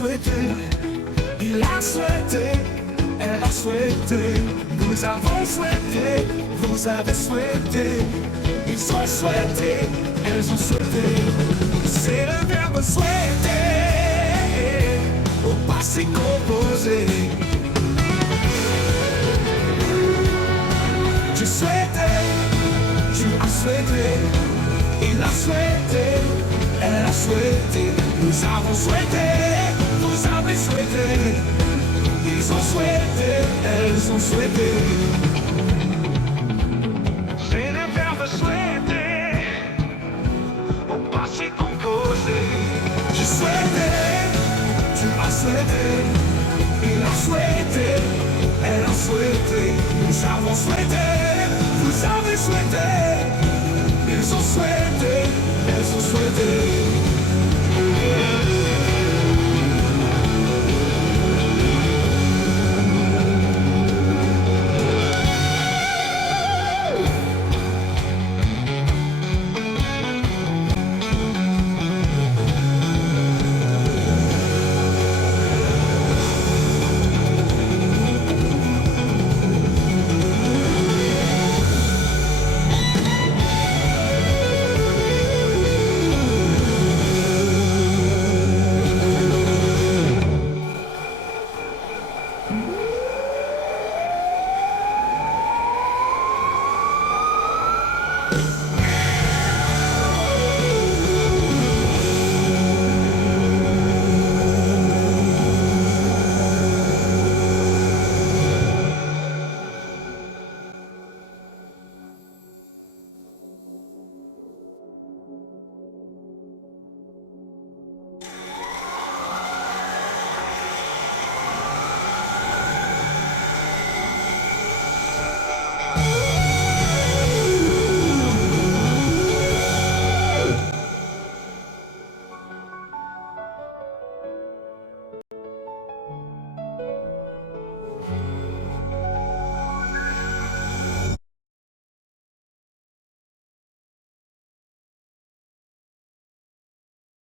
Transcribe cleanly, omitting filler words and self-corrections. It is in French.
souhaité, il a souhaité, elle a souhaité, nous avons souhaité, vous avez souhaité, ils ont souhaité, elles ont souhaité. C'est le verbe souhaiter au passé composé. Tu souhaitais, tu as souhaité, il a souhaité, elle a souhaité, nous avons souhaité, vous avez souhaité, ils ont souhaité, elles ont souhaité. C'est le verbe souhaiter au passé composé. Je souhaitais, tu as souhaité, il a souhaité, elle a souhaité, nous avons souhaité, vous avez souhaité, ils ont souhaité, elles ont souhaité.